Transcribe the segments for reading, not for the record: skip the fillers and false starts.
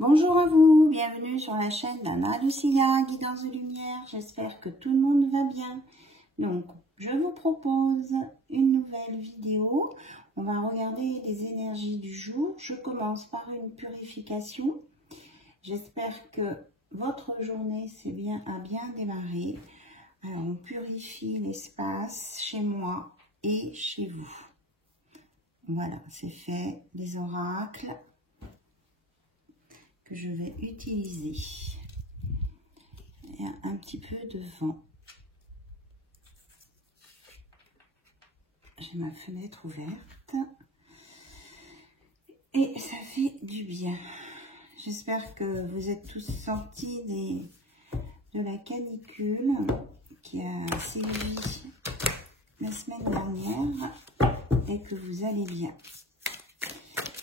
Bonjour à vous, bienvenue sur la chaîne d'Anna Lucia, Guidance de Lumière. J'espère que tout le monde va bien. Donc, je vous propose une nouvelle vidéo. On va regarder les énergies du jour. Je commence par une purification. J'espère que votre journée a bien démarré. Alors, on purifie l'espace chez moi et chez vous. Voilà, c'est fait, les oracles que je vais utiliser. Il y a un petit peu de vent. J'ai ma fenêtre ouverte. Et ça fait du bien. J'espère que vous êtes tous sortis de la canicule qui a sévi la semaine dernière et que vous allez bien.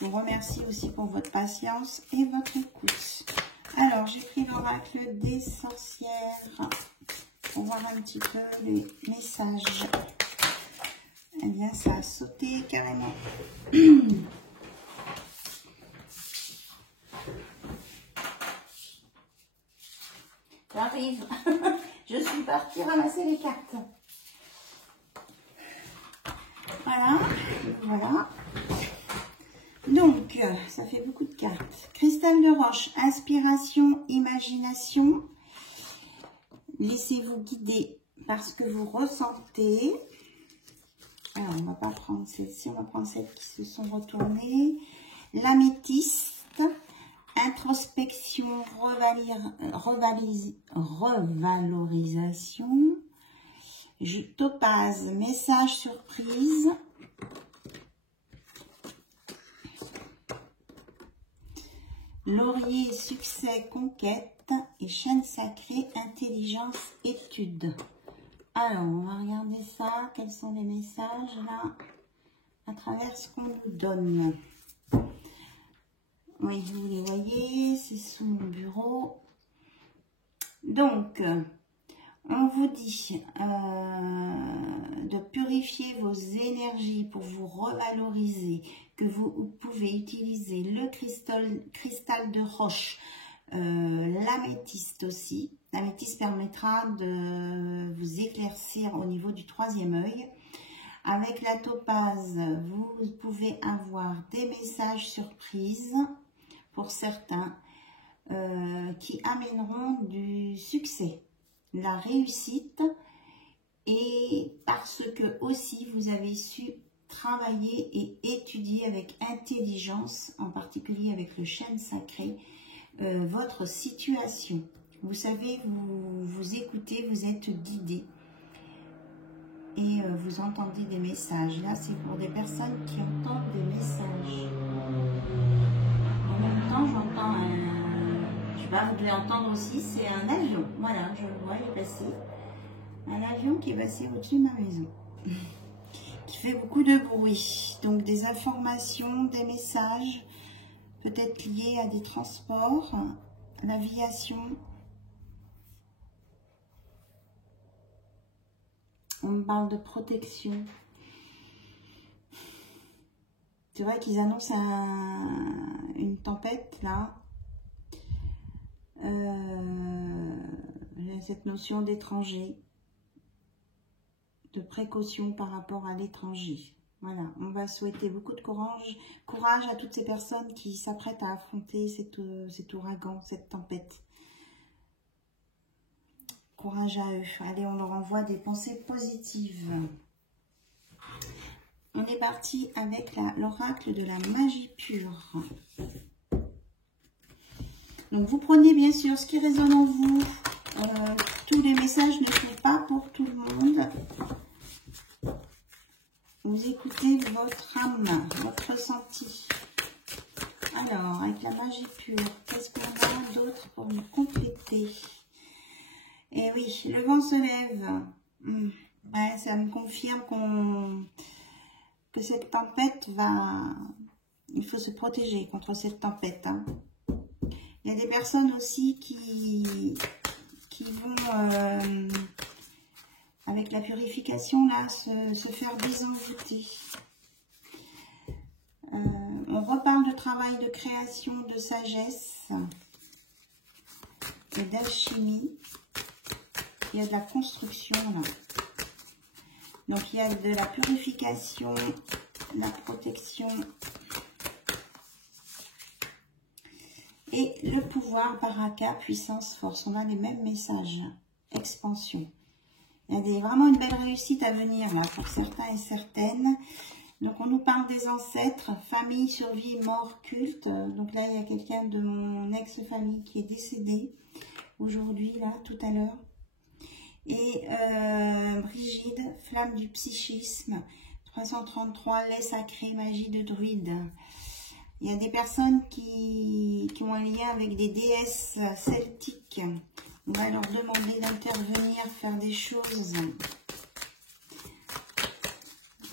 Je vous remercie aussi pour votre patience et votre écoute. Alors, j'ai pris l'oracle des sorcières pour voir un petit peu les messages. Eh bien, ça a sauté carrément. J'arrive. Je suis partie ramasser les cartes. Voilà. Voilà. Donc, ça fait beaucoup de cartes. Cristal de roche, inspiration, imagination. Laissez-vous guider par ce que vous ressentez. Alors, on ne va pas prendre celle-ci, on va prendre celles qui se sont retournées. L'améthyste, introspection, revalorisation. Topaze, message surprise. Laurier, succès, conquête. Et chaîne sacrée, intelligence, étude. Alors, on va regarder ça. Quels sont les messages là à travers ce qu'on nous donne. Oui, vous les voyez, c'est sous mon bureau. Donc, on vous dit de purifier vos énergies pour vous revaloriser, que vous pouvez utiliser le cristal de roche, l'améthyste aussi. L'améthyste permettra de vous éclaircir au niveau du troisième œil. Avec la topaze, vous pouvez avoir des messages surprises pour certains qui amèneront du succès, la réussite, et parce que aussi vous avez su travailler et étudier avec intelligence, en particulier avec le chêne sacré, votre situation. Vous savez, vous écoutez, vous êtes guidé et vous entendez des messages. Là, c'est pour des personnes qui entendent des messages. En même temps, j'entends un... Je sais pas, vous devez entendre aussi, c'est un avion. Voilà, je le vois, il est passé. Un avion qui est passé au-dessus de ma maison. Qui fait beaucoup de bruit. Donc, des informations, des messages, peut-être liés à des transports, l'aviation. On me parle de protection. C'est vrai qu'ils annoncent une tempête là. Cette notion d'étranger, de précaution par rapport à l'étranger. Voilà, on va souhaiter beaucoup de courage à toutes ces personnes qui s'apprêtent à affronter cet ouragan, cette tempête. Courage à eux. Allez, on leur envoie des pensées positives. On est parti avec l'oracle de la magie pure. Donc, vous prenez bien sûr ce qui résonne en vous. Tous les messages ne sont pas pour tout le monde. Vous écoutez votre âme, votre ressenti. Alors, avec la magie pure, qu'est-ce qu'on a d'autre pour nous compléter? Et oui, le vent se lève. Ouais, ça me confirme que cette tempête va... Il faut se protéger contre cette tempête. Hein. Il y a des personnes aussi qui vont, avec la purification, là, se faire désenvoûter. On reparle de travail, de création, de sagesse. et d'alchimie. Il y a de la construction là. Donc il y a de la purification, de la protection et le pouvoir, baraka, puissance, force. On a les mêmes messages. Expansion. Il y a vraiment une belle réussite à venir là, pour certains et certaines. Donc on nous parle des ancêtres, famille, survie, mort, culte. Donc là il y a quelqu'un de mon ex-famille qui est décédé aujourd'hui, là, tout à l'heure. Et Brigide, flamme du psychisme, 333, lait sacré, magie de druide. Il y a des personnes qui ont un lien avec des déesses celtiques. On va leur demander d'intervenir, faire des choses.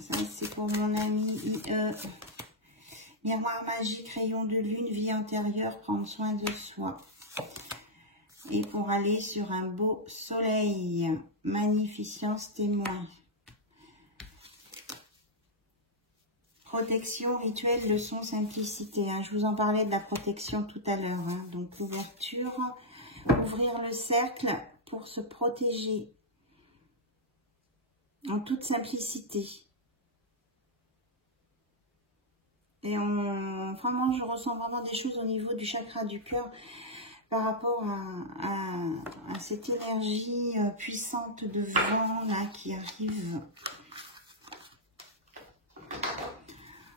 Ça, c'est pour mon ami IE. Miroir magique, rayon de lune, vie antérieure, prendre soin de soi. Et pour aller sur un beau soleil. Magnificence témoin. Protection, rituel, leçon, simplicité. Hein. Je vous en parlais de la protection tout à l'heure. Hein. Donc, l'ouverture, ouvrir le cercle pour se protéger. En toute simplicité. Et vraiment, je ressens vraiment des choses au niveau du chakra du cœur par rapport à cette énergie puissante de vent là qui arrive.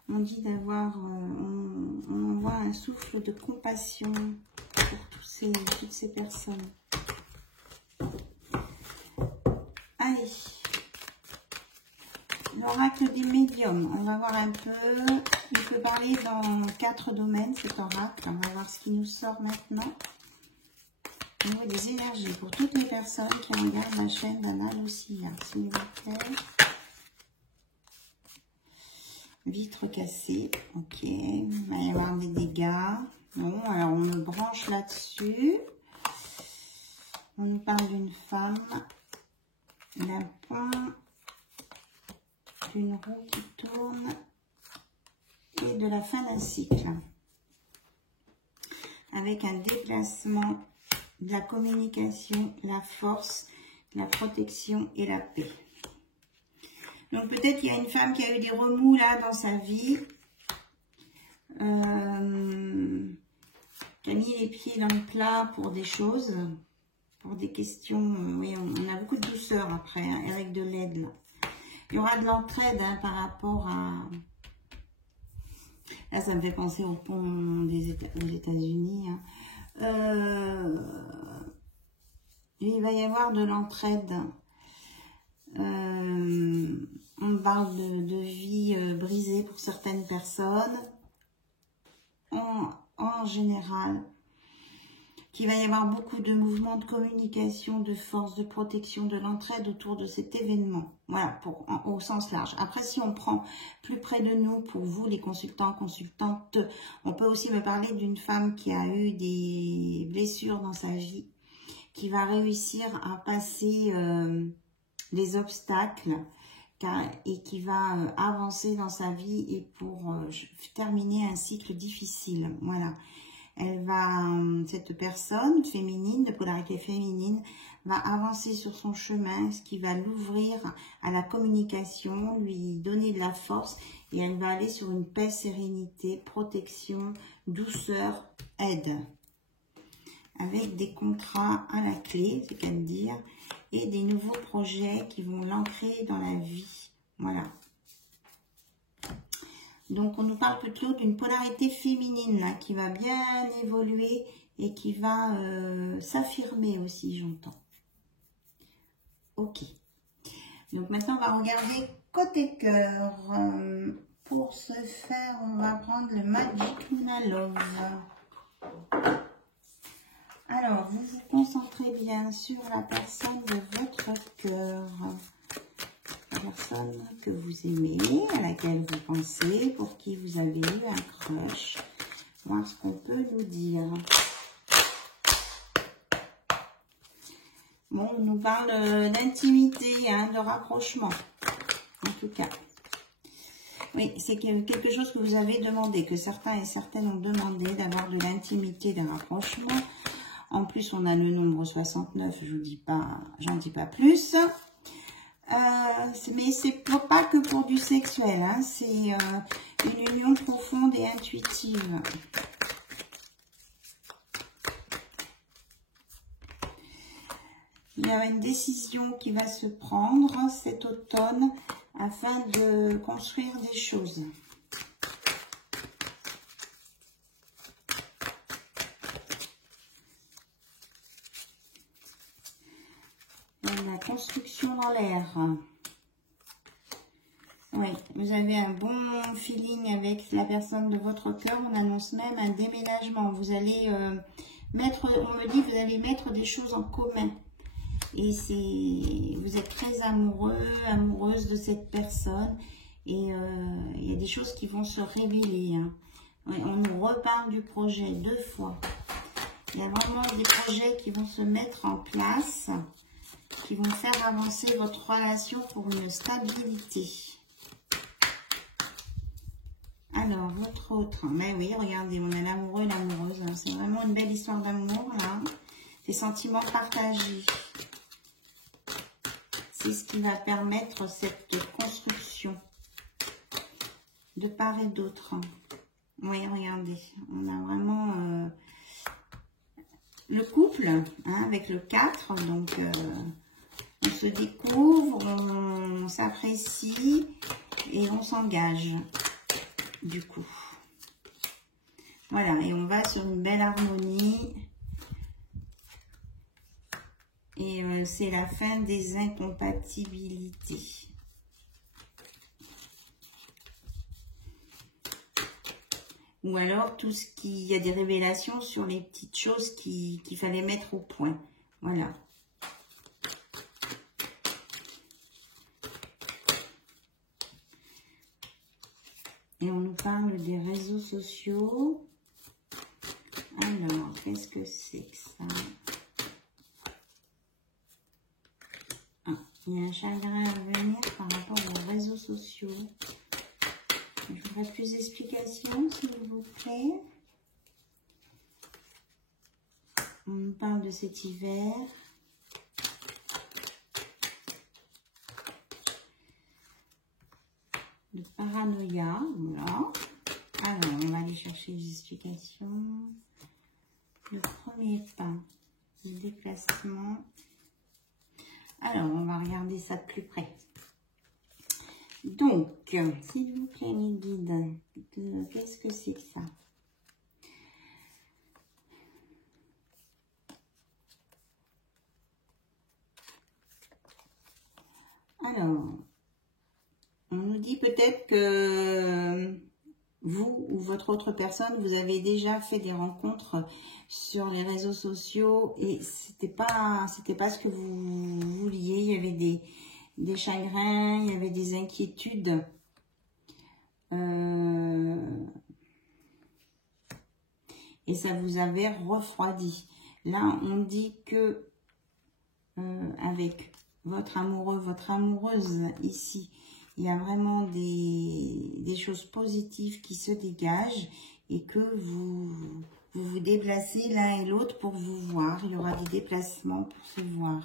On dit d'avoir, on envoie un souffle de compassion pour toutes ces personnes. Allez, l'oracle des médiums, on va voir un peu. Il peut parler dans 4 domaines, cet oracle. On va voir ce qui nous sort maintenant. Au niveau des énergies, pour toutes les personnes qui regardent la chaîne d'Anna Lucia, s'il vous plaît. Vitre cassée, ok. Il va y avoir des dégâts. Bon, alors on me branche là-dessus. On nous parle d'une femme, d'un pont, d'une roue qui tourne et de la fin d'un cycle. Avec un déplacement, de la communication, la force, la protection et la paix. Donc peut-être qu'il y a une femme qui a eu des remous là dans sa vie. Qui a mis les pieds dans le plat pour des choses. Pour des questions. Oui, on a beaucoup de douceur après, hein, avec de l'aide là. Il y aura de l'entraide hein, par rapport à... Là, ça me fait penser au pont aux États-Unis. Hein. Il va y avoir de l'entraide. On parle de vie brisée pour certaines personnes. En général, qu'il va y avoir beaucoup de mouvements de communication, de force, de protection, de l'entraide autour de cet événement. Voilà, au sens large. Après, si on prend plus près de nous, pour vous, les consultants, consultantes, on peut aussi me parler d'une femme qui a eu des blessures dans sa vie, qui va réussir à passer les obstacles et qui va avancer dans sa vie et pour terminer un cycle difficile. Voilà. Elle va, cette personne féminine, de polarité féminine, va avancer sur son chemin, ce qui va l'ouvrir à la communication, lui donner de la force et elle va aller sur une paix, sérénité, protection, douceur, aide. Avec des contrats à la clé, c'est qu'à dire, et des nouveaux projets qui vont l'ancrer dans la vie. Voilà. Donc, on nous parle plutôt d'une polarité féminine là, qui va bien évoluer et qui va s'affirmer aussi, j'entends. Ok. Donc, maintenant, on va regarder côté cœur. Pour ce faire, on va prendre le Magic Luna Love. Alors, vous vous concentrez bien sur la personne de votre cœur. Personne que vous aimez, à laquelle vous pensez, pour qui vous avez eu un crush. Voir ce qu'on peut nous dire. Bon, on nous parle d'intimité, hein, de rapprochement, en tout cas. Oui, c'est quelque chose que vous avez demandé, que certains et certaines ont demandé, d'avoir de l'intimité, des rapprochements. En plus, on a le nombre 69, je vous dis pas, j'en dis pas plus. Mais c'est pas que pour du sexuel, hein, c'est une union profonde et intuitive. Il y a une décision qui va se prendre cet automne afin de construire des choses. La construction dans l'air. Oui, vous avez un bon feeling avec la personne de votre cœur. On annonce même un déménagement. Vous allez mettre, on me dit que vous allez mettre des choses en commun. Et vous êtes très amoureux, amoureuse de cette personne. Et il y a des choses qui vont se révéler. Hein. Oui, on nous reparle du projet 2 fois. Il y a vraiment des projets qui vont se mettre en place, qui vont faire avancer votre relation pour une stabilité. Alors, votre autre, ben oui, regardez, on a l'amoureux et l'amoureuse. Hein. C'est vraiment une belle histoire d'amour, là. Des sentiments partagés. C'est ce qui va permettre cette construction de part et d'autre. Oui, regardez, on a vraiment le couple, hein, avec le 4. Donc, on se découvre, on s'apprécie et on s'engage, du coup. Voilà, et on va sur une belle harmonie. Et c'est la fin des incompatibilités. Ou alors, tout ce qui... Il y a des révélations sur les petites choses qu'il fallait mettre au point. Voilà. Et on nous parle des réseaux sociaux. Alors, qu'est-ce que c'est que ça? Il y a un chagrin à venir par rapport aux réseaux sociaux. Je voudrais plus d'explications, s'il vous plaît. On nous parle de cet hiver. De paranoïa, voilà. Alors, on va aller chercher les explications. Le premier pas, le déplacement. Alors, on va regarder ça de plus près. Donc, s'il vous plaît, mes guides, qu'est-ce que c'est que ça? Alors, on nous dit peut-être que vous ou votre autre personne, vous avez déjà fait des rencontres sur les réseaux sociaux et c'était pas ce que vous vouliez. Il y avait des chagrins, il y avait des inquiétudes. Et ça vous avait refroidi. Là, on dit que avec votre amoureux, votre amoureuse ici, il y a vraiment des choses positives qui se dégagent et que vous vous déplacez l'un et l'autre pour vous voir. Il y aura des déplacements pour se voir.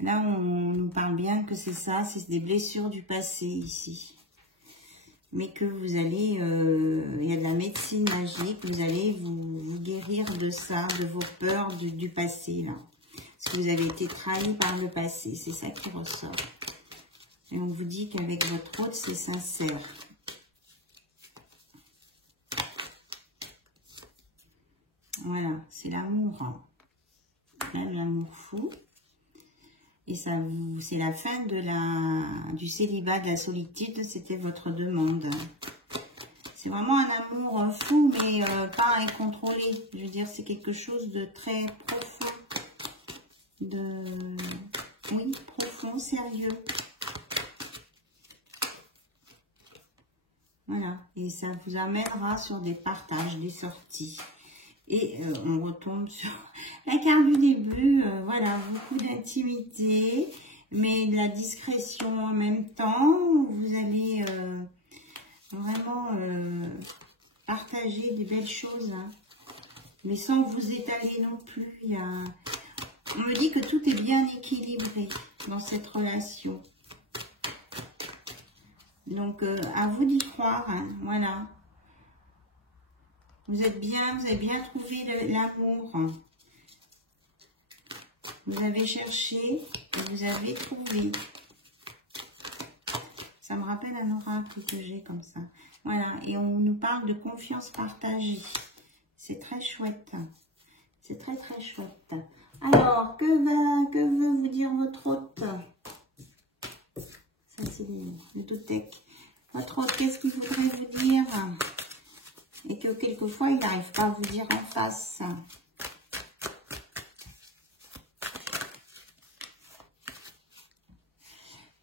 Là, on nous parle bien que c'est ça, c'est des blessures du passé ici. Mais que vous allez, il y a de la médecine magique, vous allez vous guérir de ça, de vos peurs du passé, là. Parce que vous avez été trahi par le passé, c'est ça qui ressort. Et on vous dit qu'avec votre hôte, c'est sincère. Voilà, c'est l'amour. Hein. Là, l'amour fou. Et ça, c'est la fin du célibat, de la solitude, c'était votre demande. C'est vraiment un amour fou, mais pas incontrôlé. Je veux dire, c'est quelque chose de très profond. Oui, profond, sérieux. Voilà, et ça vous amènera sur des partages, des sorties. Et on retombe sur la carte du début, voilà, beaucoup d'intimité, mais de la discrétion en même temps. Vous allez vraiment partager des belles choses, hein, mais sans vous étaler non plus. On me dit que tout est bien équilibré dans cette relation. Donc, à vous d'y croire, hein, voilà. Vous avez bien trouvé l'amour. Vous avez cherché et vous avez trouvé. Ça me rappelle un oracle que j'ai comme ça. Voilà, et on nous parle de confiance partagée. C'est très chouette. C'est très très chouette. Alors, que veut vous dire votre hôte? Ça, c'est le Totec. Votre hôte, qu'est-ce qu'il voudrait vous dire? Et que quelquefois, il n'arrive pas à vous dire en face.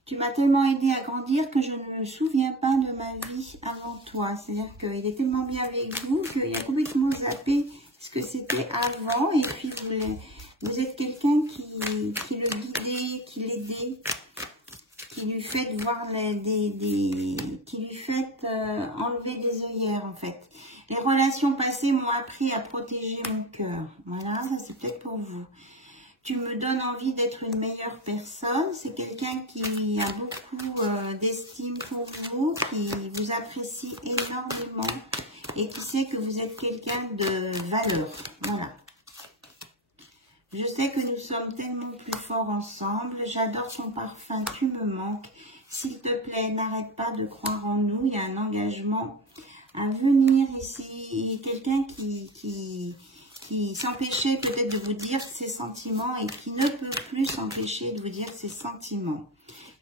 Tu m'as tellement aidé à grandir que je ne me souviens pas de ma vie avant toi. C'est-à-dire qu'il est tellement bien avec vous qu'il a complètement zappé ce que c'était avant. Et puis, vous êtes quelqu'un qui le guidait, qui l'aidait, qui lui fait voir qui lui fait enlever des œillères, en fait. Les relations passées m'ont appris à protéger mon cœur. Voilà, ça c'est peut-être pour vous. Tu me donnes envie d'être une meilleure personne. C'est quelqu'un qui a beaucoup d'estime pour vous, qui vous apprécie énormément et qui sait que vous êtes quelqu'un de valeur. Voilà. Je sais que nous sommes tellement plus forts ensemble. J'adore ton parfum, tu me manques. S'il te plaît, n'arrête pas de croire en nous. Il y a un engagement à venir ici. Quelqu'un qui s'empêchait peut-être de vous dire ses sentiments et qui ne peut plus s'empêcher de vous dire ses sentiments.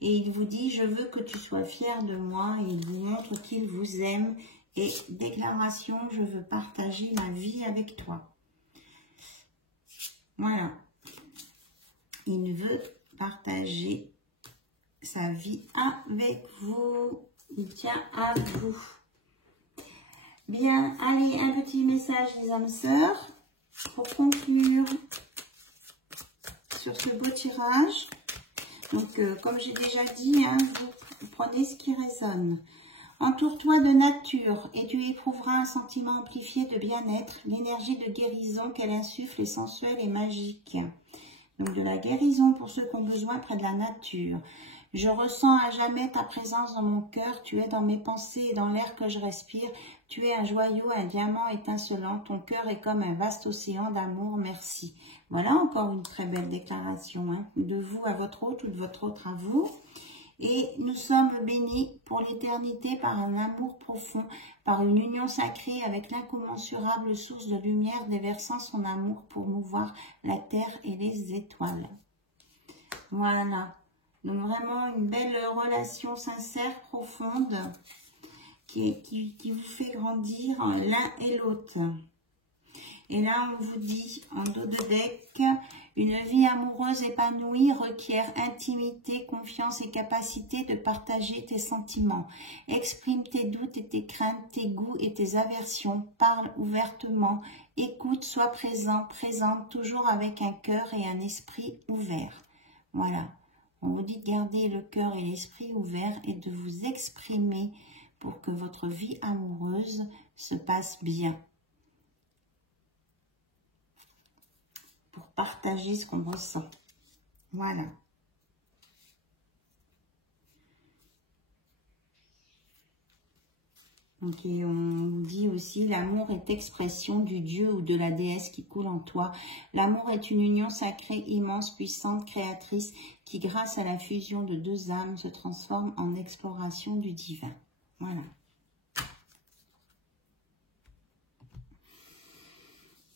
Et il vous dit, je veux que tu sois fier de moi. Et il vous montre qu'il vous aime. Et déclaration, je veux partager ma vie avec toi. Voilà. Il veut partager sa vie avec vous. Il tient à vous. Bien, allez, un petit message des âmes sœurs pour conclure sur ce beau tirage. Donc, comme j'ai déjà dit, hein, vous prenez ce qui résonne. Entoure-toi de nature et tu éprouveras un sentiment amplifié de bien-être. L'énergie de guérison qu'elle insuffle est sensuelle et magique. Donc, de la guérison pour ceux qui ont besoin près de la nature. Je ressens à jamais ta présence dans mon cœur. Tu es dans mes pensées et dans l'air que je respire. Tu es un joyau, un diamant étincelant. Ton cœur est comme un vaste océan d'amour. Merci. Voilà encore une très belle déclaration, hein, de vous à votre hôte ou de votre autre à vous. Et nous sommes bénis pour l'éternité par un amour profond, par une union sacrée avec l'incommensurable source de lumière déversant son amour pour mouvoir la terre et les étoiles. Voilà. Donc vraiment une belle relation sincère, profonde, qui vous fait grandir l'un et l'autre. Et là, on vous dit, en dos de deck, une vie amoureuse épanouie requiert intimité, confiance et capacité de partager tes sentiments. Exprime tes doutes et tes craintes, tes goûts et tes aversions. Parle ouvertement, écoute, sois présent, présente, toujours avec un cœur et un esprit ouverts. Voilà. On vous dit de garder le cœur et l'esprit ouverts et de vous exprimer pour que votre vie amoureuse se passe bien. Pour partager ce qu'on ressent. Voilà. Donc, on vous dit aussi, l'amour est expression du Dieu ou de la déesse qui coule en toi. L'amour est une union sacrée, immense, puissante, créatrice, qui grâce à la fusion de deux âmes se transforme en exploration du divin. Voilà.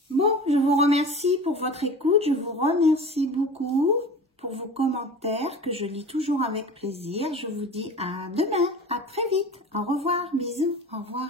Bon, je vous remercie pour votre écoute. Je vous remercie beaucoup pour vos commentaires que je lis toujours avec plaisir. Je vous dis à demain, à très vite. Au revoir, bisous, au revoir.